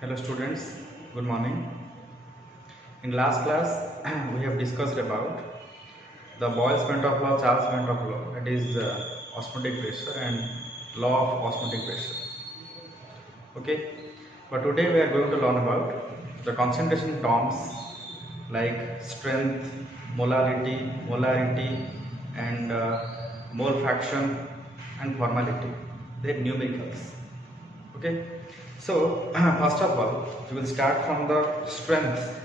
Hello students, good morning. In last class we have discussed about the Boyle's-Bantoff law, Charles-Bantoff law, that is osmotic pressure and law of osmotic pressure. Okay, but today we are going to learn about the concentration terms like strength, molarity and mole fraction and formality. They are numericals. Okay, so first of all we will start from the strength.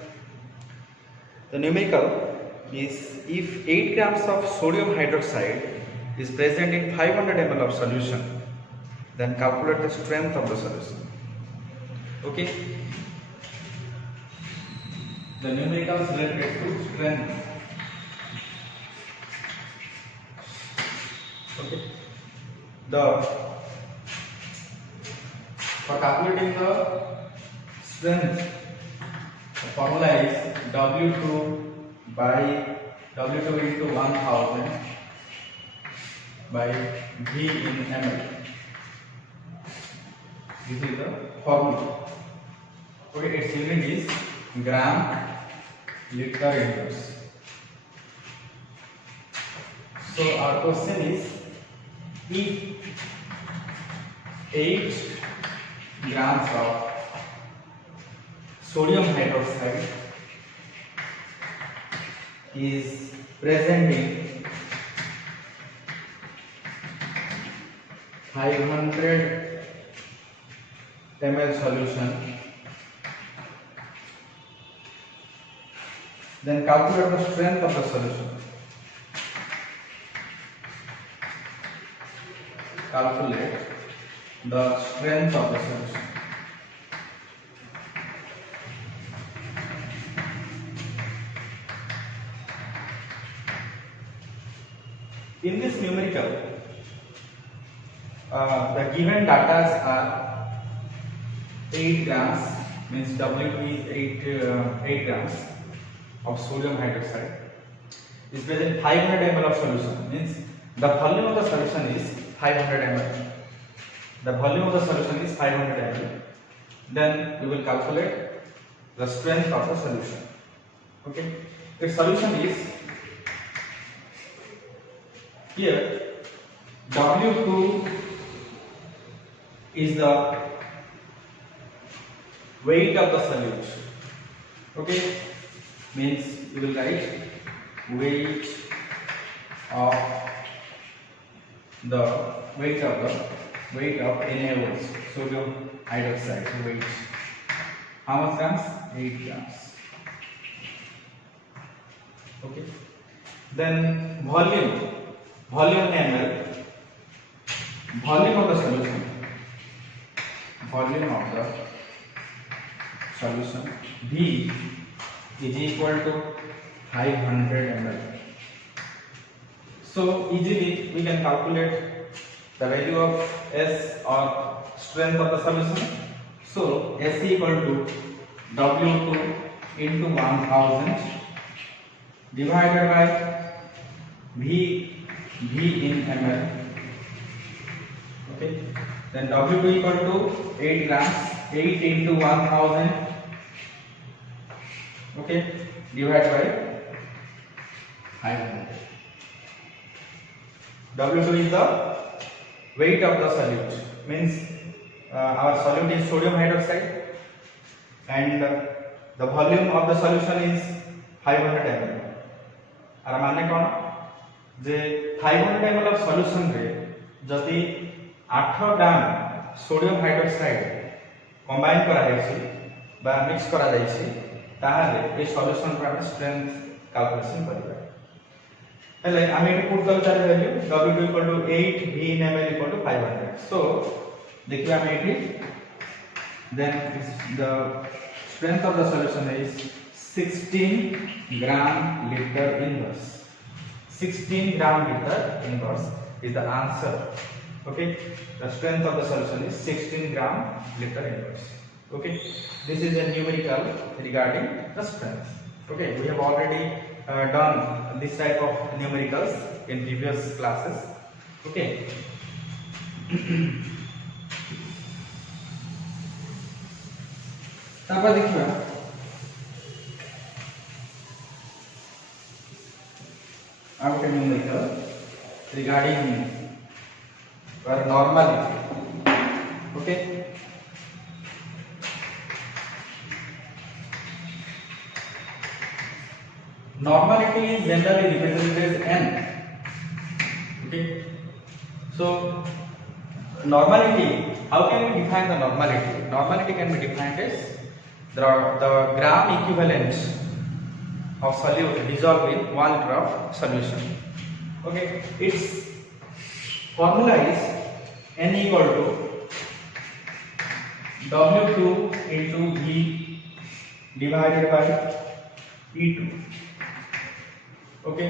The numerical is if 8 grams of sodium hydroxide is present in 500 ml of solution, then calculate the strength of the solution. Okay, the numericals related to strength. Okay, for calculating the strength, the formula is W2 by W2 into 1000 by V in ml. This is the formula. Okay, its unit is gram liter inverse. So our question is, if 8 grams of sodium hydroxide is present in 500 ml solution, then calculate the strength of the solution. Calculate the strength of the solution. In this numerical, the given data are 8 grams, means W2 is 8 grams of sodium hydroxide is present 500 ml of solution, means the volume of the solution is 500 ml. The volume of the solution is 500 ml. Then we will calculate the strength of the solution. Okay, the solution is here. W2 is the weight of the solute. Okay, means we will write weight of NaOH, sodium hydroxide weight. How much grams? 8 grams. Okay. Then volume ml, volume of the solution V is equal to 500 ml. So easily we can calculate the value of S or strength of the solution. So S equal to W2 into 1000 divided by V in ml. Okay, then W2 equal to 8 grams, 8 into 1000, okay, divided by 500. W2 is the weight of the solute, means our solute is sodium hydroxide and the volume of the solution is 500 ml. Are माने कोन जे 500 ml of solution रे जदि 8 gram sodium hydroxide combine करा जायछि बा mix करा जायछि ताहाले ए solution पर हम strength calculation करबा। हेले हम एटी पुट कर तार value W2 equal to 8 V in ml equal to 500. So देखिए हम एटी then the strength of the solution is 16 gram liter inverse. 16 gram liter inverse is the answer. Okay, the strength of the solution is 16 gram liter inverse. Okay, this is a numerical regarding the strength. Okay, we have already done this type of numericals in previous classes. Okay. तापर देखिबा out and देखो regarding normality. Okay, normality is generally represented as n. Okay, so normality, how can we define the normality? Normality can be defined as the gram equivalent of solute dissolved in 1 liter of solution. Okay, its formula is n equal to W2 into V divided by E2. Okay,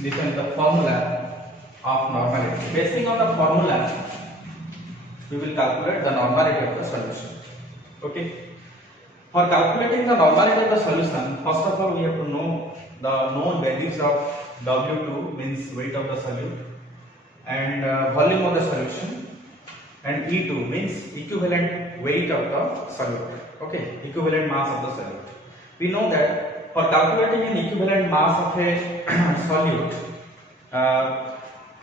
this is the formula of normality. Basing on the formula, we will calculate the normality of the solution. Okay, for calculating the normality of the solution, first of all we have to know the known values of W2 means weight of the solute, and volume of the solution, and E2 means equivalent weight of the solute. Okay, equivalent mass of the solute. We know that for calculating an equivalent mass of a solute,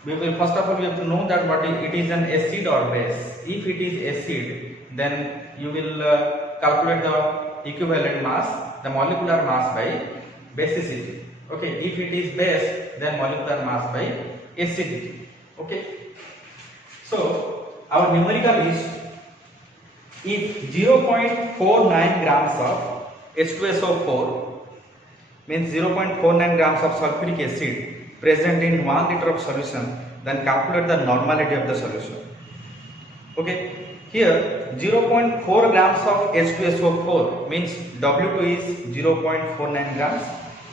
we will first of all we have to know that what it is an acid or base. If it is acid, then you will calculate the equivalent mass, the molecular mass by basicity. Okay, if it is base, then molecular mass by acidity. Okay, so our numerical is if 0.49 grams of H2SO4 means 0.49 grams of sulfuric acid present in 1 liter of solution, then calculate the normality of the solution. Okay, here 0.4 grams of H2SO4 means W2 is 0.49 grams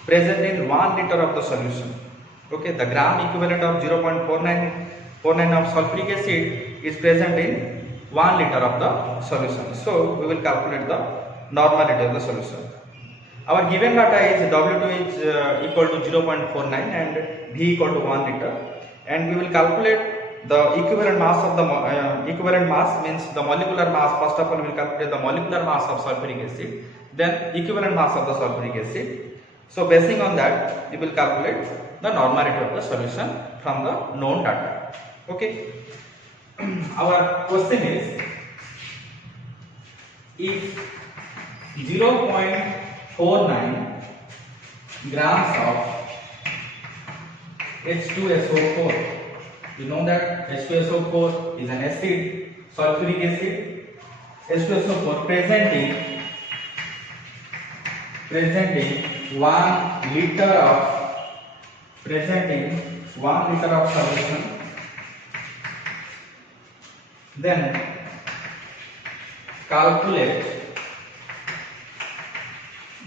present in 1 liter of the solution. Okay, the gram equivalent of 0.49 of sulfuric acid is present in 1 liter of the solution. So we will calculate the normality of the solution. Our given data is W2 is equal to 0.49 and V equal to 1 liter, and we will calculate the equivalent mass of the equivalent mass means the molecular mass. First of all, we will calculate the molecular mass of sulfuric acid, then equivalent mass of the sulfuric acid. So basing on that, we will calculate the normality of the solution from the known data. Okay, our question is if 0.49 grams of H2SO4, you know that H2SO4 is an acid, sulfuric acid. H2SO4 presenting 1 liter of solution, then calculate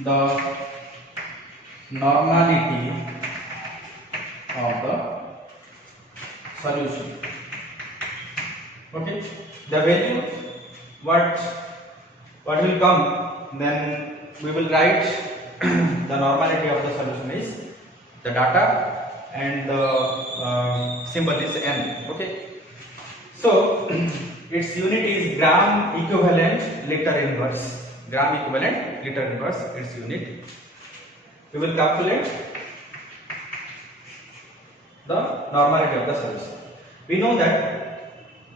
the normality of the solution. Okay, the value what will come, then we will write the normality of the solution is the data and the symbol is n. Okay, so its unit is gram equivalent liter inverse. Gram equivalent liter inverse its unit. We will calculate the normality of the solution. We know that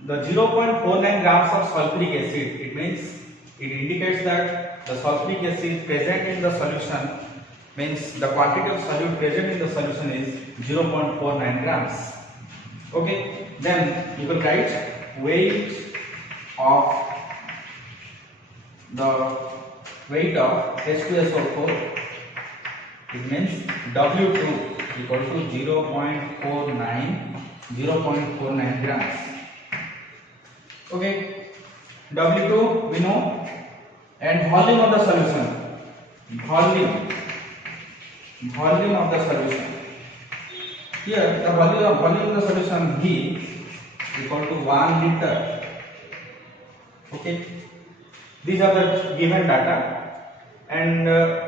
the 0.49 grams of sulfuric acid, it means it indicates that the sulfuric acid present in the solution means the quantity of solute present in the solution is 0.49 grams. Okay, then you will write weight of H2SO4, it means W2 equal to 0.49 grams. Okay, W2 we know, and volume of the solution, volume of the solution. Here the volume of the solution V equal to 1 liter. Okay, these are the given data, and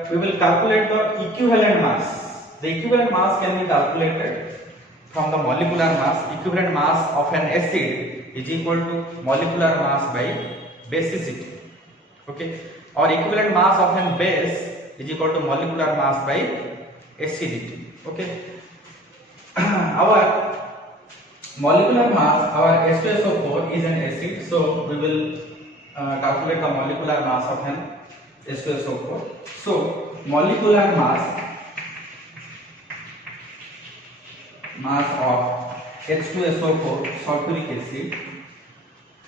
we will calculate the equivalent mass. The equivalent mass can be calculated from the molecular mass. Equivalent mass of an acid is equal to molecular mass by basicity. Okay, or equivalent mass of a base is equal to molecular mass by acidity. Okay, our molecular mass, our H2SO4 is an acid, so we will calculate the molecular mass of an H2SO4. So molecular mass of H2SO4 sulfuric acid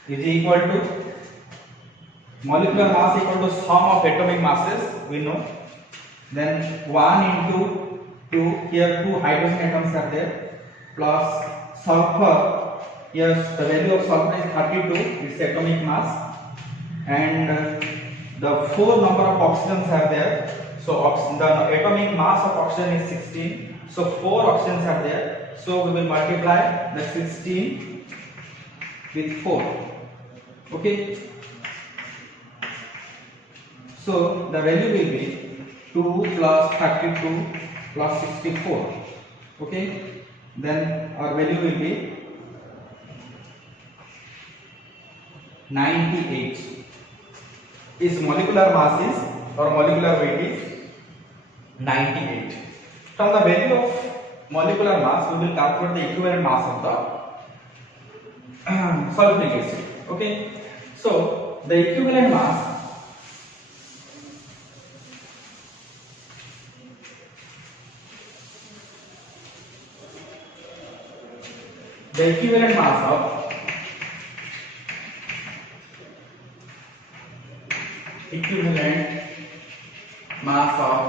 is equal to molecular mass equal to sum of atomic masses, we know, then 1 into 2, here 2 hydrogen atoms are there, plus sulfur, here the value of sulfur is 32, its atomic mass, and the 4 number of oxygens are there, so the atomic mass of oxygen is 16, so 4 oxygens are there, so we will multiply the 16 with 4. Okay, so the value will be 2 plus 32 plus 64. Okay, then our value will be 98. Its molecular mass is, or molecular weight is 98. From the value of molecular mass, we will calculate the equivalent mass of the sulfuric acid. Okay, so the equivalent mass of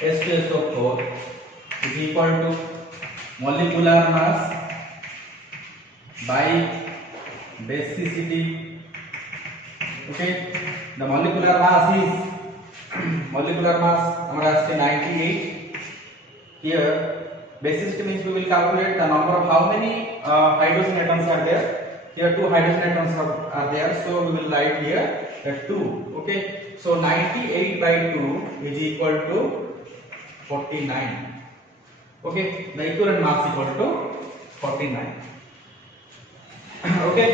H2SO4 is equal to molecular mass by basicity. Okay, the molecular mass is हमारा है 98. Here basicity means we will calculate the number of how many hydrogen atoms are there. Here 2 hydrogen atoms are there, so we will write here that 2. Okay, so 98 by 2 is equal to 49. Okay, the equivalent mass equal to 49. Okay,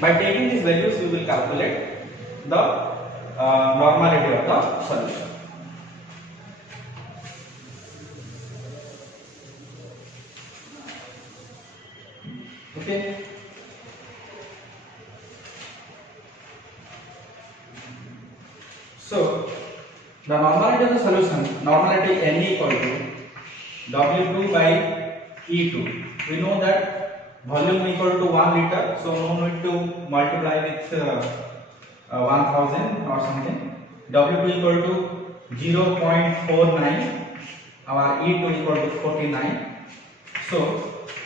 by taking these values we will calculate the normality of the solution. Okay, so the normality of the solution, normality Ne equal to W2 by E2. We know that volume equal to 1 liter, so no need to multiply with 1000 or something. W2 equal to 0.49, our E2 equal to 49. So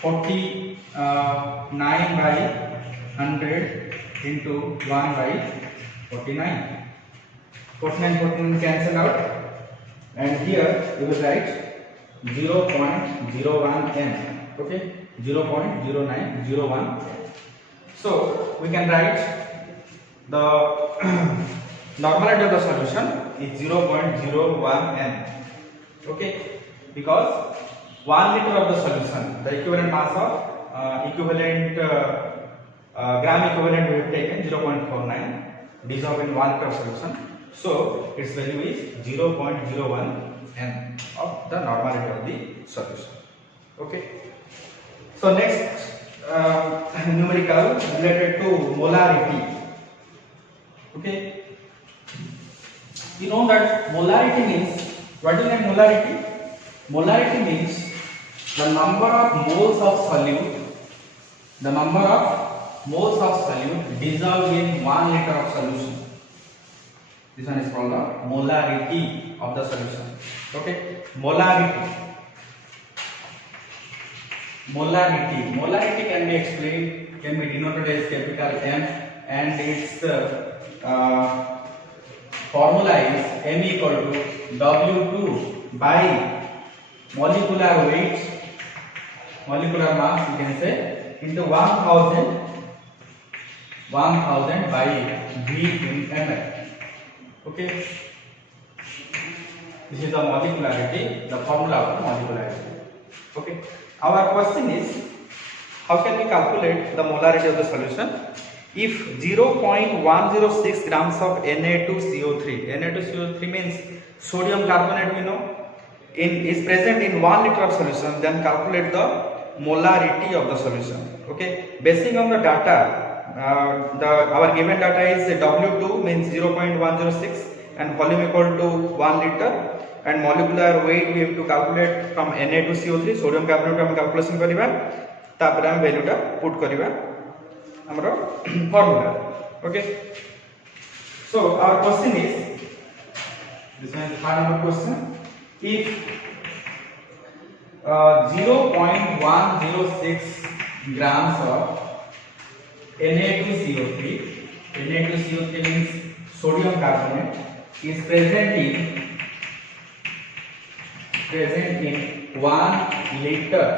49 by 100 into 1 by 49. 49 cancel out, and here we will write 0.01 n. Okay, 0.0901. So we can write the normality of the solution is 0.01 n. Okay, because 1 liter of the solution, the equivalent mass of gram equivalent we have taken 0.49 dissolved in 1 liter of solution. So its value is 0.01 n of the normality of the solution. Okay, so next numerical related to molarity. Okay, you know that molarity means, what do you mean molarity? Molarity means the number of moles of solute, dissolved in 1 liter of solution. This one is called the molarity of the solution. Okay, molarity can be explained, can be denoted as capital M, and its formula is M equal to W2 by molecular weight, molecular mass you can say, into 1000 by V in ml. Okay, this is the molecularity, the formula of the molecularity. Okay, our question is, how can we calculate the molarity of the solution? if 0.106 grams of Na2CO3, Na2CO3 means sodium carbonate, we know, is present in 1 liter of solution, then calculate the molarity of the solution. Okay, basing on the data, our given data is W2 means 0.106 and volume equal to 1 liter, and molecular weight we have to calculate from Na2CO3 sodium carbonate हम calculation करिबा, तापर हम value टा put करिबा हमरो formula. Okay, so our question is, this one is the third number question. If 0.106 grams of Na2CO3 means sodium carbonate is present in 1 liter,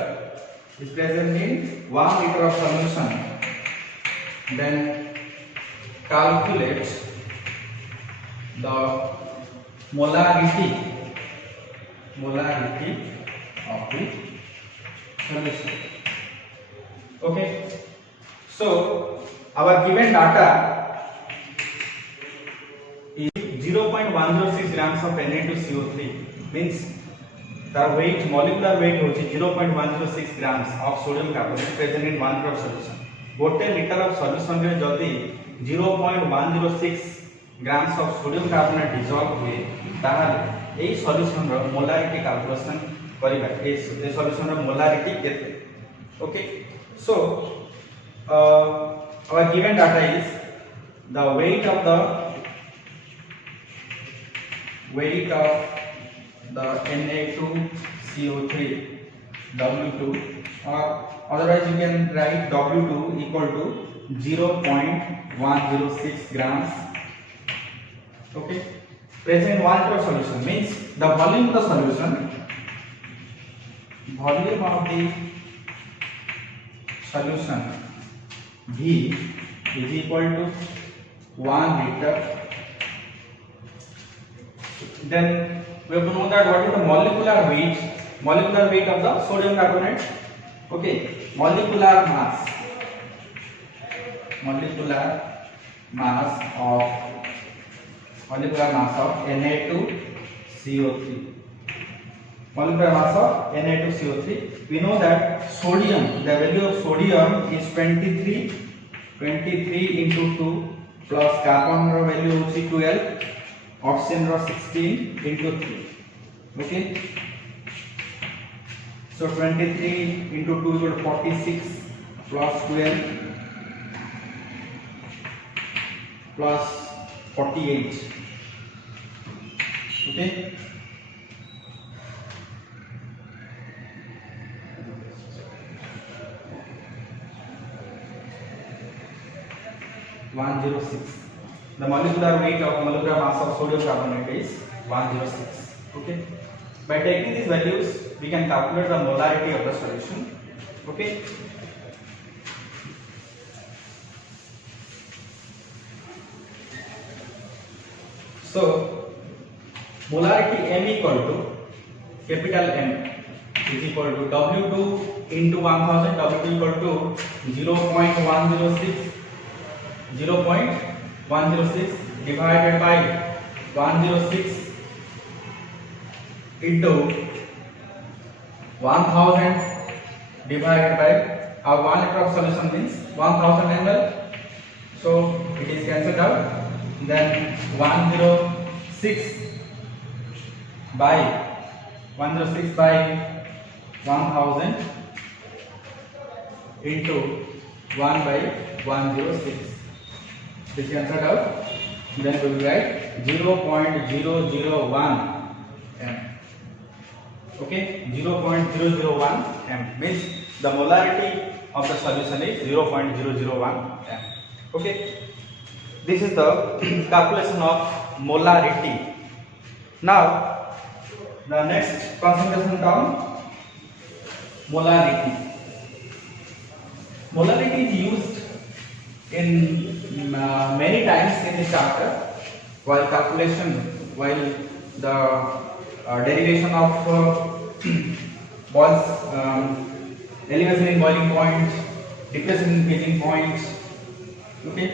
is present in 1 liter of solution, then calculate the molarity of the solution. Okay, so our given data is 0.106 grams of Na2CO3 means the weight, molecular weight होची 0.106 grams of sodium carbonate present in 1 liter of solution. गोटे litre of solution रे जदि 0.106 grams of sodium carbonate dissolve हुए ताहाले एई solution रो molarity calculation करिबा. एई solution रो molarity केते. Okay, so our given data is the weight of the Na2CO3 W2, or otherwise you can write W2 equal to 0.106 grams. Okay, present 1 liter solution means the volume of the solution, V is equal to 1 liter. Then we have to know that what is the molecular weight of the sodium carbonate. Okay, molecular mass of Na2CO3. Molecular mass of Na2CO3. We know that sodium, the value of sodium is 23 into 2 plus carbon value is 12, oxygen 16 into 3. Okay, so 23 into 2 equal to 46 plus 12 plus 48. Okay, the molecular weight of molecular mass of sodium carbonate is 106. Okay, by taking these values we can calculate the molarity of the solution. Okay, so molarity M equal to capital M is equal to W2 into 1000. W2 equal to 0.106 divided by 106 into 1000 divided by our 1 liter of solution means 1000 ml. So it is cancelled out. Then 106 by 1000 into 1 by 106. This is cancelled out. Then we will write 0.001 m. Okay, 0.001 m means the molarity of the solution is 0.001 m. Okay, this is the calculation of molarity. Now the next concentration term, molarity. Molarity is used in many times in this chapter while the derivation of balls, elevation in boiling point, depression in freezing point, Okay,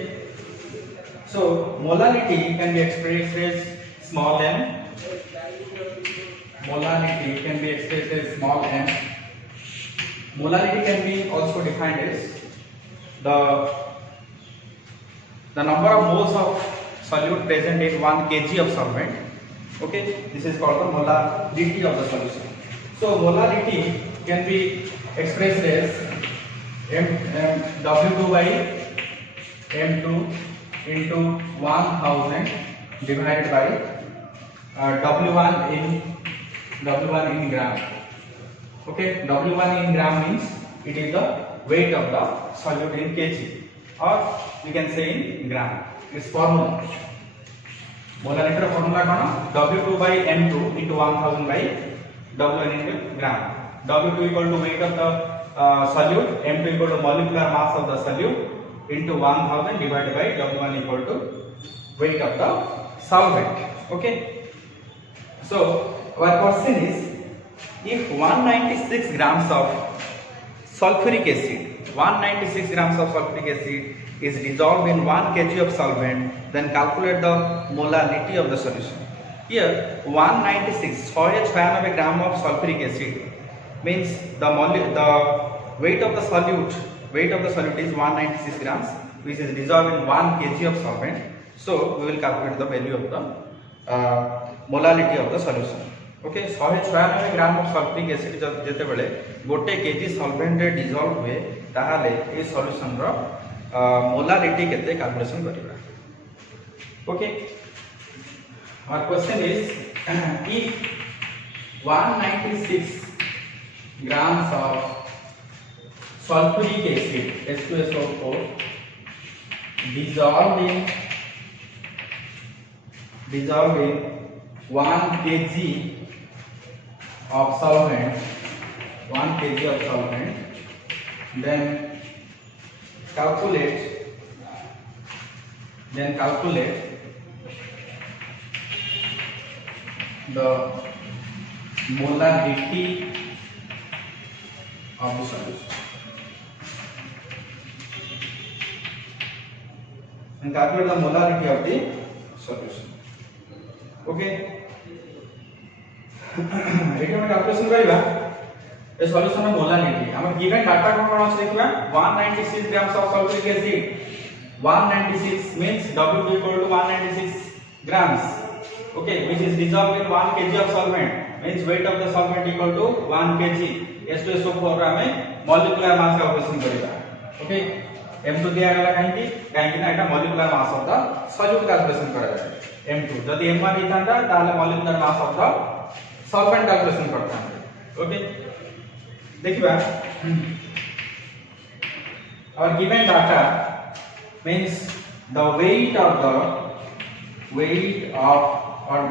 so molality can be expressed as small m. Molality can be expressed as small m. Molality can be also defined as the number of moles of solute present in 1 kg of solvent. Okay, this is called the molality of the solution. So molality can be expressed as W2 by M2 into 1000 divided by W1 in gram. Okay, W1 in gram means it is the weight of the solute in kg, or you can say in gram. Its formula, molality formula कौन? W2 by M2 into 1000 by W1 into gram. W2 equal to weight of the solute, M2 equal to molecular mass of the solute into 1000 divided by W1 equal to weight of the solvent. Okay, so our question is, if 196 grams of sulfuric acid, 196 grams of sulfuric acid is dissolved in 1 kg of solvent, then calculate the molality of the solution. Here 196 gram of sulfuric acid means the weight of the solute is 196 grams, which is dissolved in 1 kg of solvent. So we will calculate the value of the molality of the solution. Okay, 196 gram of sulphuric acid जते बेले गोटे KG solvent रे dissolve हुए ताहाले ए solution रो molarity केते calculation करिबा. Okay, our question is, if 196 grams of sulfuric acid H2SO4 dissolved in 1 kg of solvent, then calculate the molarity of the solution, and calculate the molarity of the solution. Okay, एठी हम calculation करिबा ए solution of molarity. हम given data कोन अछि देखिबा, 196 grams of sulfuric acid. 196 means W2 equal to 196 grams. Okay, which is dissolved in 1 kg of solvent, means weight of the solvent equal to 1 kg. H2SO4 रा में molecular mass calculation करिबा. Okay, M2 दिया गला काहेकि ना एटा molecular mass of the solute calculation करा जाय. M2 जदि M1 इथांता ताले molecular mass of the solvent calculation करता है. ओके, देखिबा our given data means the weight of or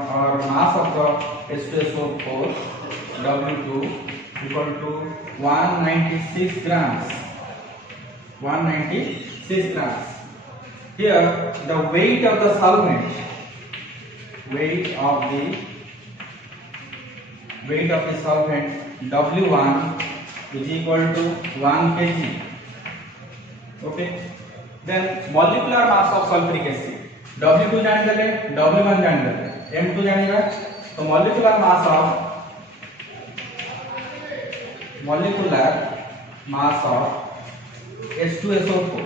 mass of the H2SO4 W2 equal to 196 grams. 196 grams. Here the weight of the solvent, weight of the solvent W1 is equal to 1 kg. Okay, then molecular mass of sulfuric acid, W2 जान देले, W1 जान देले, M2 जानिबा. तो molecular mass of H2SO4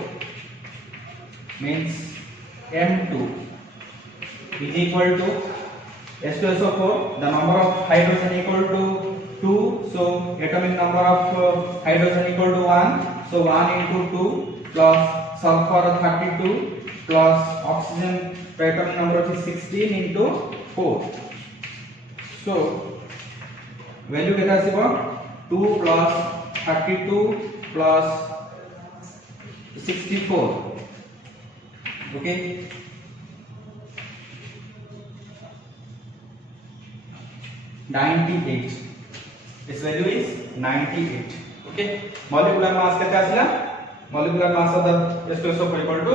means M2 is equal to H2SO4, the number of hydrogen equal to 2, so atomic number of hydrogen equal to 1, so 1 into 2 plus sulfur 32 plus oxygen atomic number is 16 into 4. So value केता आसीबो, 2 plus 32 plus 64. Okay, (98). Its value is 98. Okay, molecular mass केते आसिला, molecular mass of the H2SO4 equal to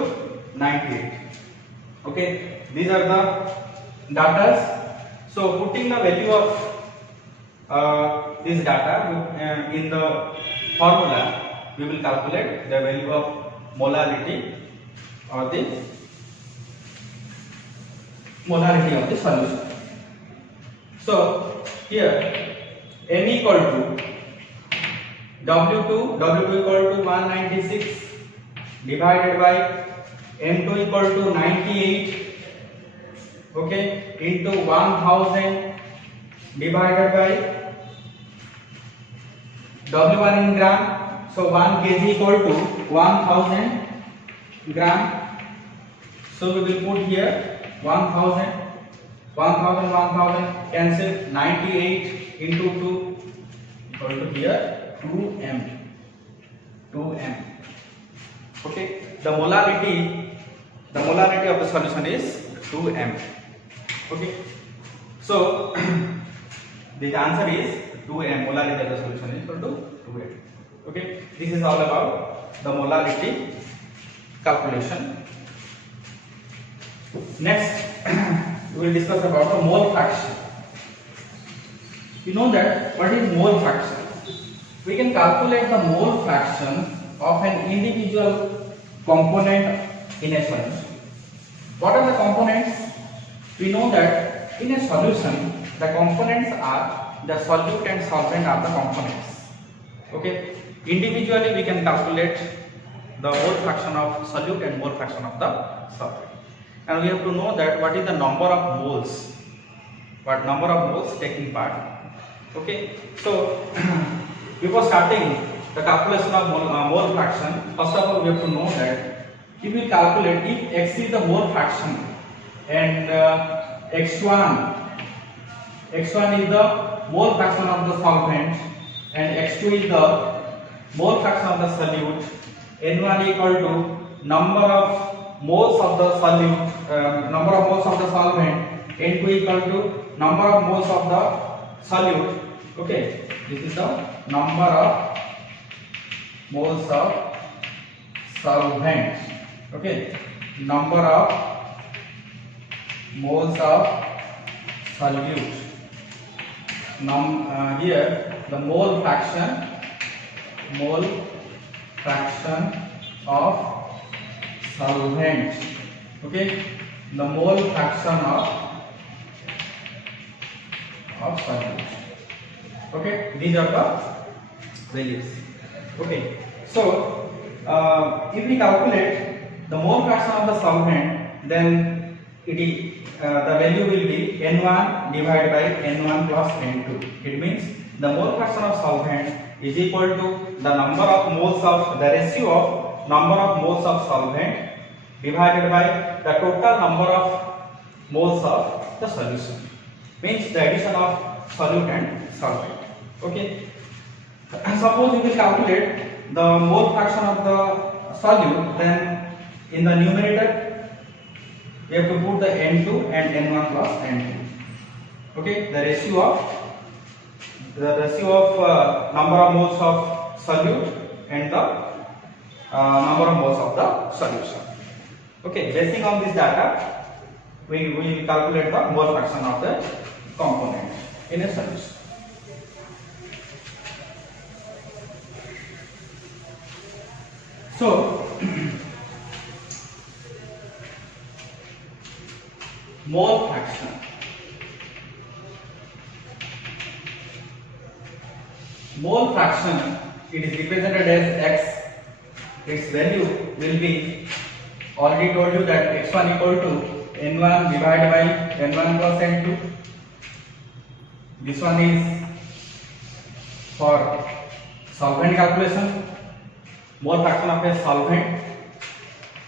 98. Okay, these are the data. So putting the value of this data in the formula, we will calculate the value of molarity or the molarity of the solution. So here m equal to W2 equal to 196 divided by M2 equal to 98, okay, into 1000 divided by W1 in gram. So 1 kg equal to 1000 gram. So we will put here 1000 cancel, 98 into 2 equal to here 2m. Okay, the molarity of the solution is 2m. Okay, so the answer is 2m. Molarity of the solution is equal to 2m. Okay, this is all about the molarity calculation. Next we will discuss about the mole fraction. You know that what is mole fraction? We can calculate the mole fraction of an individual component in a solution. What are the components? We know that in a solution the components are the solute and solvent are the components. Okay, individually we can calculate the mole fraction of solute and mole fraction of the solvent, and we have to know that what is the number of moles, taking part. Okay, so before starting the calculation of mole fraction, first of all we have to know that if we calculate, if x is the mole fraction and x1 is the mole fraction of the solvent and x2 is the mole fraction of the solute, n1 equal to number of moles of the solute, number of moles of the solvent, n2 equal to number of moles of the solute. Okay, this is the number of moles of solvent. Okay, number of moles of solute. Here the mole fraction of solvent. Okay, the mole fraction of solute. Okay, these are the values. Okay, so if we calculate the mole fraction of the solvent, then it is the value will be n1 divided by n1 plus n2. It means the mole fraction of solvent is equal to the number of moles of the ratio of number of moles of solvent divided by the total number of moles of the solution. Means the addition of solute and solvent. Okay, and suppose we will calculate the mole fraction of the solute, then in the numerator we have to put the n2 and n1 plus n2. Okay, the ratio of number of moles of solute and the number of moles of the solution. Okay, basing on this data, we will calculate the mole fraction of the component in a solution. So mole fraction. Mole fraction, it is represented as x. Its value will be, already told you that x1 equal to n1 divided by n1 plus n2. This one is for solvent calculation, mole fraction of a solvent.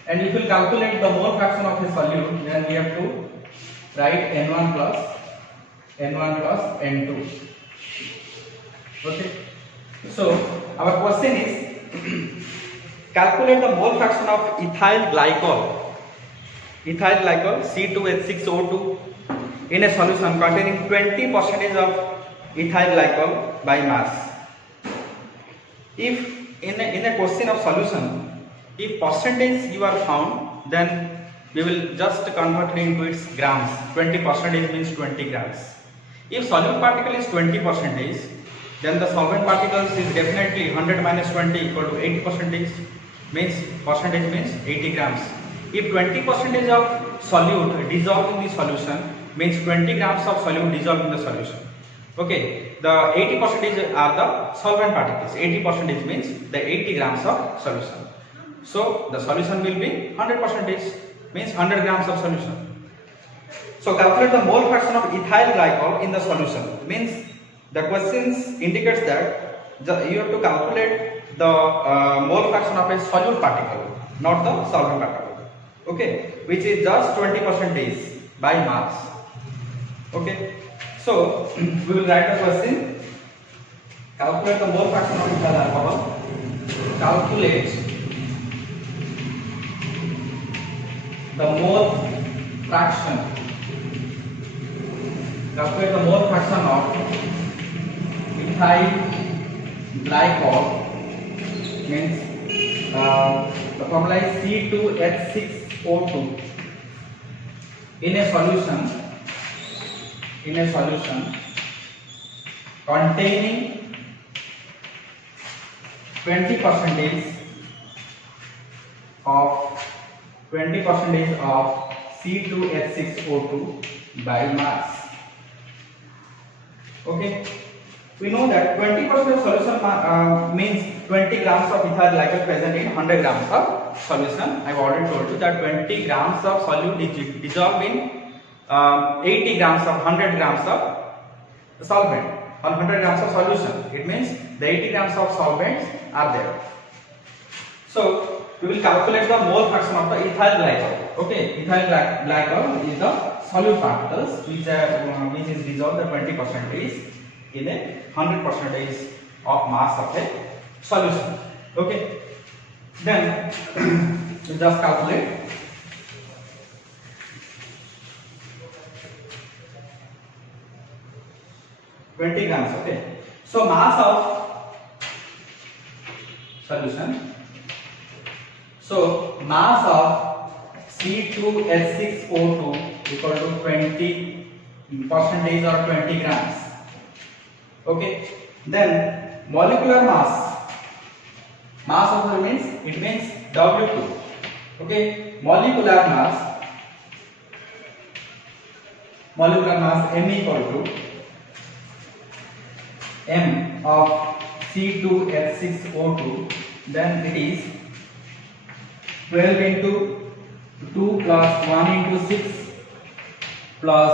And if we calculate the mole fraction of a solute, then we have to write n1 plus n2. Okay. So our question is calculate the mole fraction of ethyl glycol C2H6O2 in a solution containing 20% of ethyl glycol by mass. If in a question of solution, if percentage you are found, then we will just convert it into its grams. 20% means 20 grams. If solute particle is 20%, then the solvent particles is definitely 100 minus 20 equal to 80%. Means percentage means 80 grams. if 20% of solute dissolved in the solution, means 20 grams of solute dissolved in the solution. Okay, the 80% are the solvent particles. 80% means the 80 grams of solution. So the solution will be 100%, means 100 grams of solution. So calculate the mole fraction of ethyl glycol in the solution. Means the questions indicates that you have to calculate the mole fraction of a solute particle, not the solvent particle. Okay, which is just 20% by mass. Okay, so we will write the question. Calculate the mole fraction of ethyl alcohol. Calculate the mole fraction. Calculate the mole fraction of ethyl glycol. Means the formula is C2H6O2 in a solution containing 20% of C2H6O2 by mass. Okay, we know that 20% of solution means 20 grams of ethyl glycol present in 100 grams of solution. I have already told you that 20 grams of solute is dissolved in 80 grams of 100 grams of solvent or 100 grams of solution. It means the 80 grams of solvents are there. So we will calculate the mole fraction of the ethyl glycol. Okay, ethyl glycol is the solute particles which is dissolved at 20% in a 100% of mass of a solution. Okay, then we just calculate. $20 grams. Okay, so mass of solution. So mass of C2H6O2 equal to 20% or 20 grams. Okay, then molecular mass of the means W2. Okay, molecular mass M equal to M of C2H6O2, then it is 12 into 2 plus 1 into 6 plus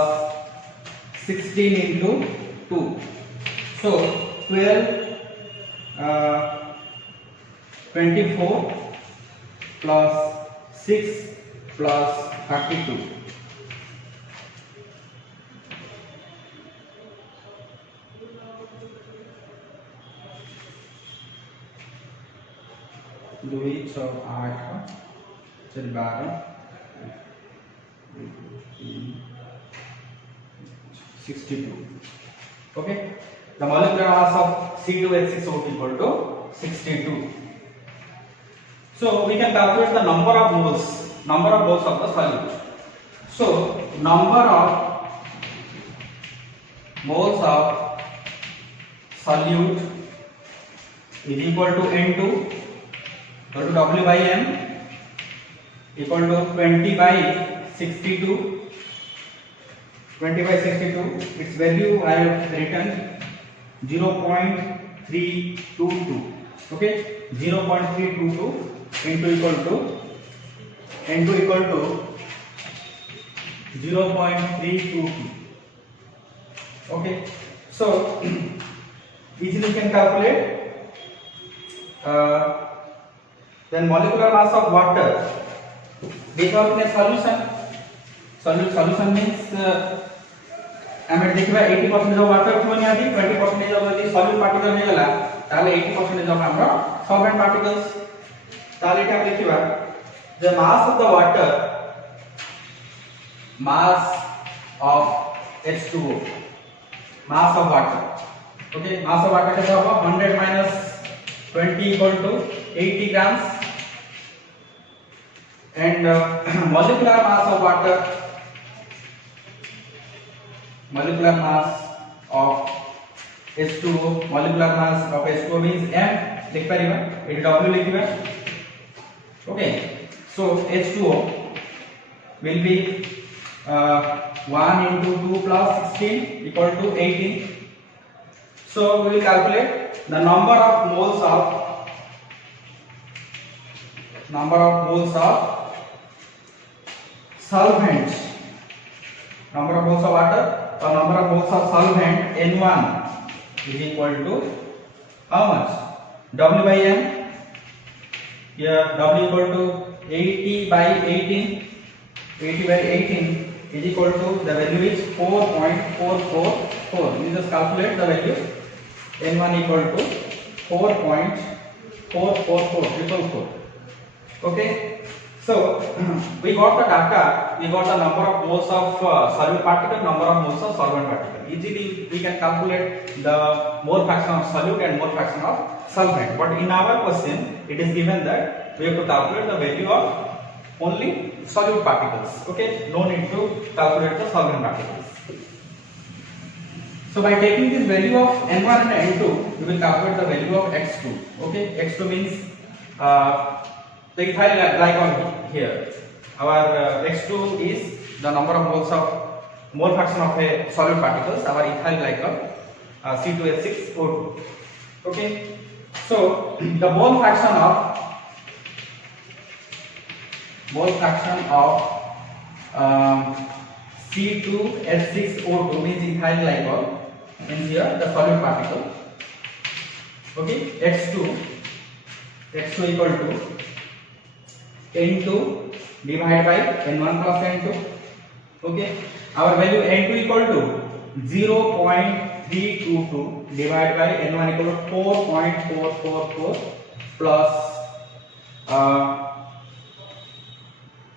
16 into 2. So 12, 24 plus 6 plus 32. दुई छः आठ चल 12 62. Okay, the molecular mass of C2H6O2 equal to 62. So we can calculate the number of moles of the solute. So number of moles of solute is equal to N2, equal to W by M, equal to 20 by 62. 20 by 62, its value I have written 0.322. Okay, 0.322 into equal to N2 equal to 0.322. Okay, so easily you can calculate. Then molecular mass of water dissolved in a solution. Solution means आमे देखिबा 80% of water को नियादी 20% of the solute particle ने गला ताले 80% of हमरो solvent particles ताले क्या देखिबा the mass of the water, mass of H2O, mass of water. Okay, mass of water कैसा होगा 100 minus 20 equal to 80 grams, and molecular mass of water, molecular mass of H2O, molecular mass of H2O means M लिख परिबा, it W लिखिबा. Okay, so H2O will be 1 into 2 plus 16 equal to 18. So we will calculate the number of moles of solvent, number of moles of water or number of moles of solvent N1 is equal to how much? W by M. Here W equal to 80 by 18. 80 by 18 is equal to the value is 4.444. We just calculate the value. N1 equal to 4.444. Okay. So we got the data, we got the number of moles of solute particle, number of moles of solvent particle. Easily we can calculate the mole fraction of solute and mole fraction of solvent. But in our question, it is given that we have to calculate the value of only solute particles. Okay, no need to calculate the solvent particles. So by taking this value of N1 and N2, we will calculate the value of X2. Okay, X2 means the ethyl glycol here. Our X2 is the number of mole fraction of a solute particles. Our ethyl glycol C2H6O2. Okay, so the mole fraction of C2H6O2 means ethyl glycol means here the solute particle. Okay, X2 equal to N2 divided by N1 plus N2. Okay, our value N2 equal to 0.322 divided by N1 equal to 4.444 plus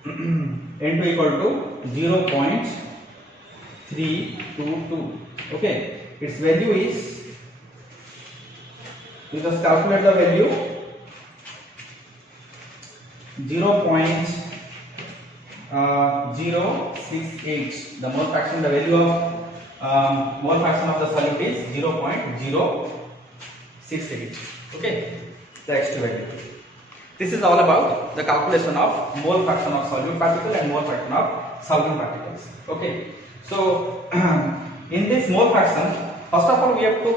N2 equal to 0.322. Okay, its value is, you just calculate the value 0.068. The mole fraction, the value of mole fraction of the solute is 0.068. Okay, the X2 value. This is all about the calculation of mole fraction of solute particle and mole fraction of solvent particles. Okay, so in this mole fraction, first of all we have to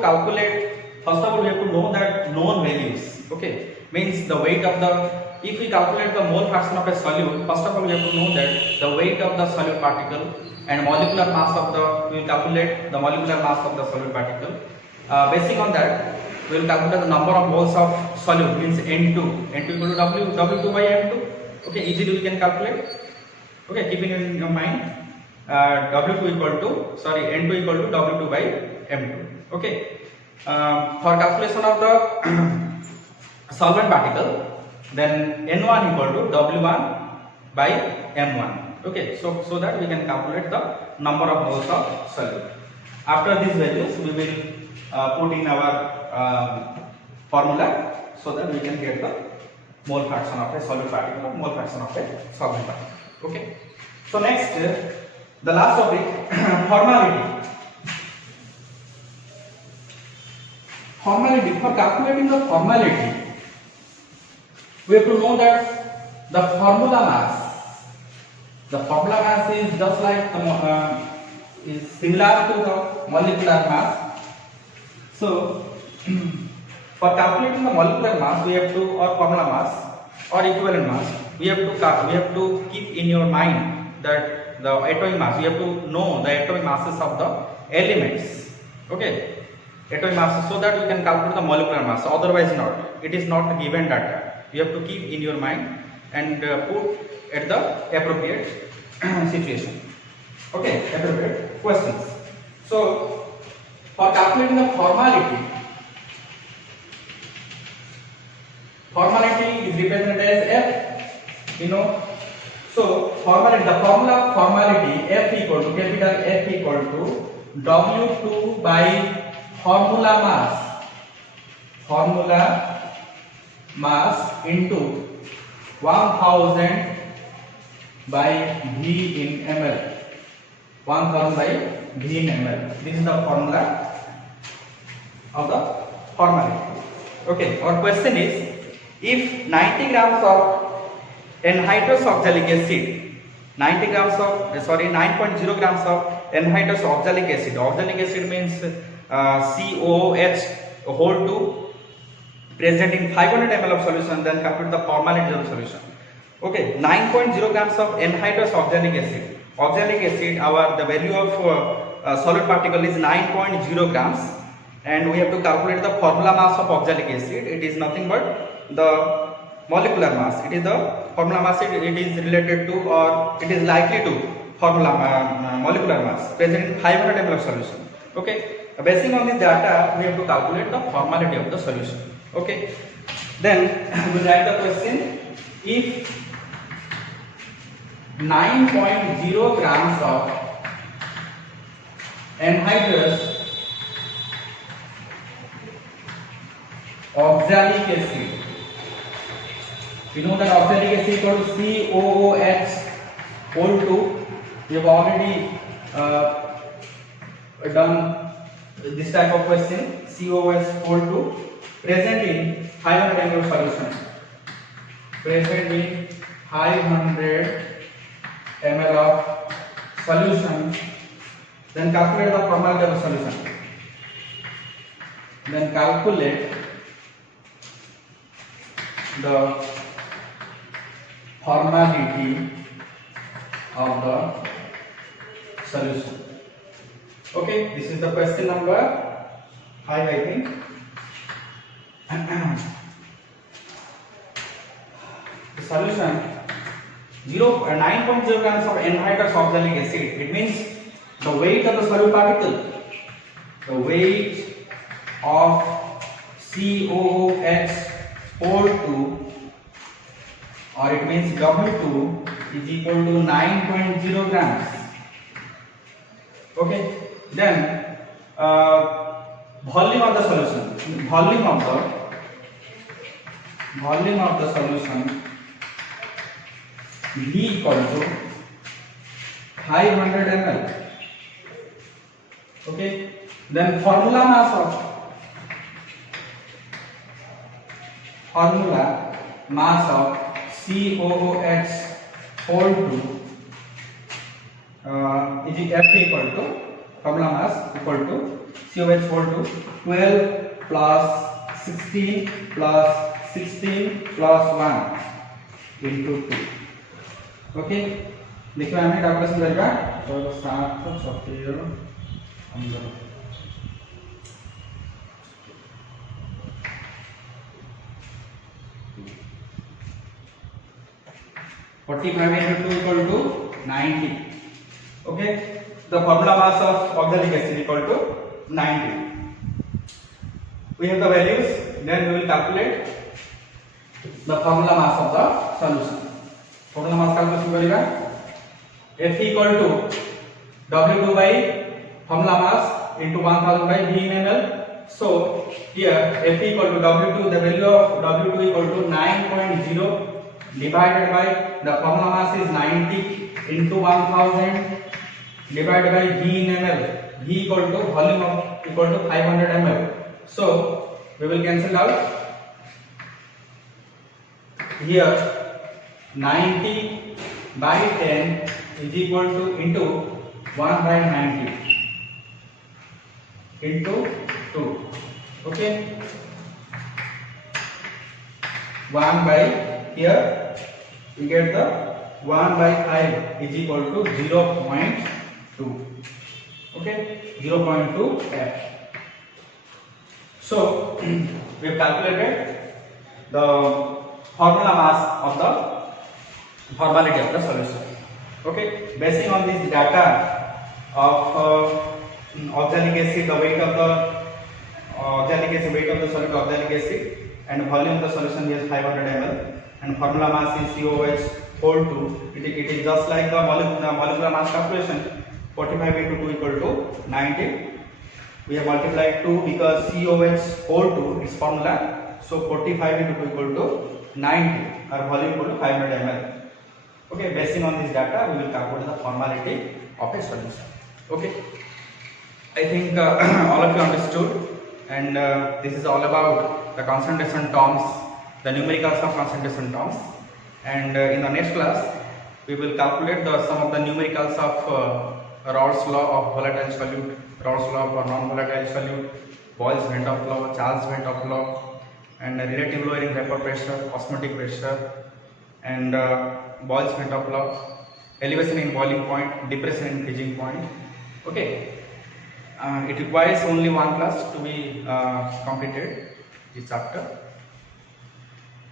know that known values. Okay, means the weight of the, if we calculate the mole fraction of a solute, first of all we have to know that the weight of the solute particle and molecular mass of the, we will calculate the molecular mass of the solute particle. Basing on that, we will calculate the number of moles of solute, means N2 equal to W2 by M2. Okay, easily we can calculate. Okay, keeping in your mind N2 equal to W2 by M2. Okay, for calculation of the solvent particle, then N1 equal to W1 by M1. Okay, so that we can calculate the number of moles of solute. After these values, we will put in our formula so that we can get the mole fraction of a solute particle or mole fraction of a solvent particle. Okay, so next, the last topic, formality. For calculating the formality, we have to know that the formula mass is just like is similar to the molecular mass. So for calculating the molecular mass, we have to, or formula mass or equivalent mass, we have to keep in your mind that the atomic mass, we have to know the atomic masses of the elements. Okay, atomic masses, so that we can calculate the molecular mass. Otherwise not, it is not the given data. You have to keep in your mind and put at the appropriate situation. Okay, appropriate questions. So for calculating the formality is represented as F. You know, so formality, the formula of formality, F equal to, capital F equal to W2 by formula mass into 1000 by V in ml. 1000 by V in ml. This is the formula of the formality. Okay, our question is, if 90 grams of anhydrous oxalic acid 90 grams of 9.0 grams of anhydrous oxalic acid. Oxalic acid means COOH whole 2 present in 500 ml of solution. Then compute the formality of the solution. Okay, 9.0 grams of anhydrous oxalic acid. Oxalic acid, the value of solid particle is 9.0 grams, and we have to calculate the formula mass of oxalic acid. It is nothing but the molecular mass. It is the formula mass. It is related to, or it is likely to formula molecular mass present in 500 ml of solution. Okay, basing on this data, we have to calculate the formality of the solution. Okay, then we write the question: if 9.0 grams of anhydrous oxalic acid, we know that oxalic acid equal to COOH whole 2. We have already done this type of question. COOH whole 2 present in 500 ml solution. Present in 500 ml of solution. Then calculate the formality of the solution. Then calculate the formality of the solution. Okay, this is the question number 5, I think. The solution 9.0 grams of anhydrous oxalic acid. It means the weight of the solid particle. The weight of COOH whole 2, or it means W2 is equal to 9.0 grams. Okay, then volume of the solution. Volume of the solution V equal to 500 ml. Okay, then formula mass of COOH whole 2 is F equal to formula mass equal to COOH whole 2 12 plus 16 plus 16 plus 1 into 2. Okay, देखिए हमें calculation करेगा तो 7 36 15 45 into 2 equal to 90. Okay, the formula mass of oxalic acid equal to 90. We have the values, then we will calculate the formula mass of the solution. Formula mass calculation करेगा F equal to W2 by formula mass into 1000 by V in ml. So here F equal to W2, the value of W2 equal to 9.0 divided by the formula mass is 90 into 1000 divided by V in ml. V equal to volume of equal to 500 ml. So we will cancel out here. 90 by 10 is equal to into 1 by 90 into 2. Okay, 1 by here we get the 1 by 5 is equal to 0.2. Okay, 0.2 F. So we have calculated the formula mass of the formality of the solution. Okay, basing on this data of oxalic acid, the weight of the oxalic acid, weight of the solid oxalic acid, and volume of the solution is 500 ml, and formula mass is COOH whole 2. It is just like the molecular mass calculation. 45 into 2 equal to 90. We have multiplied 2 because COOH whole 2 is formula. So 45 into 2 equal to 90. Our volume equal to 500 ml. Okay, basing on this data, we will calculate the formality of a solution. Okay, I think all of you understood, and this is all about the concentration terms, the numericals of concentration terms. And in the next class, we will calculate some of the numericals of Raoult's law of volatile solute, Raoult's law for non-volatile solute, Boyle's-Van't law, Charles-Van't law, and relative lowering vapor pressure, osmotic pressure, and Boyle's-Van't law, elevation in boiling point, depression in freezing point. Okay, it requires only one class to be completed this chapter.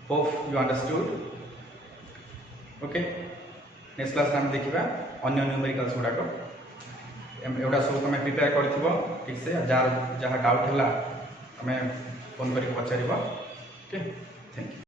Hope you understood. Okay, next class हम देखिबा अन्य numericals गुडाको एवडा सब तमे prepare करथिबो ठीक से जहाँ doubt होला हमें फोन करी पचारिबो। Okay, thank you.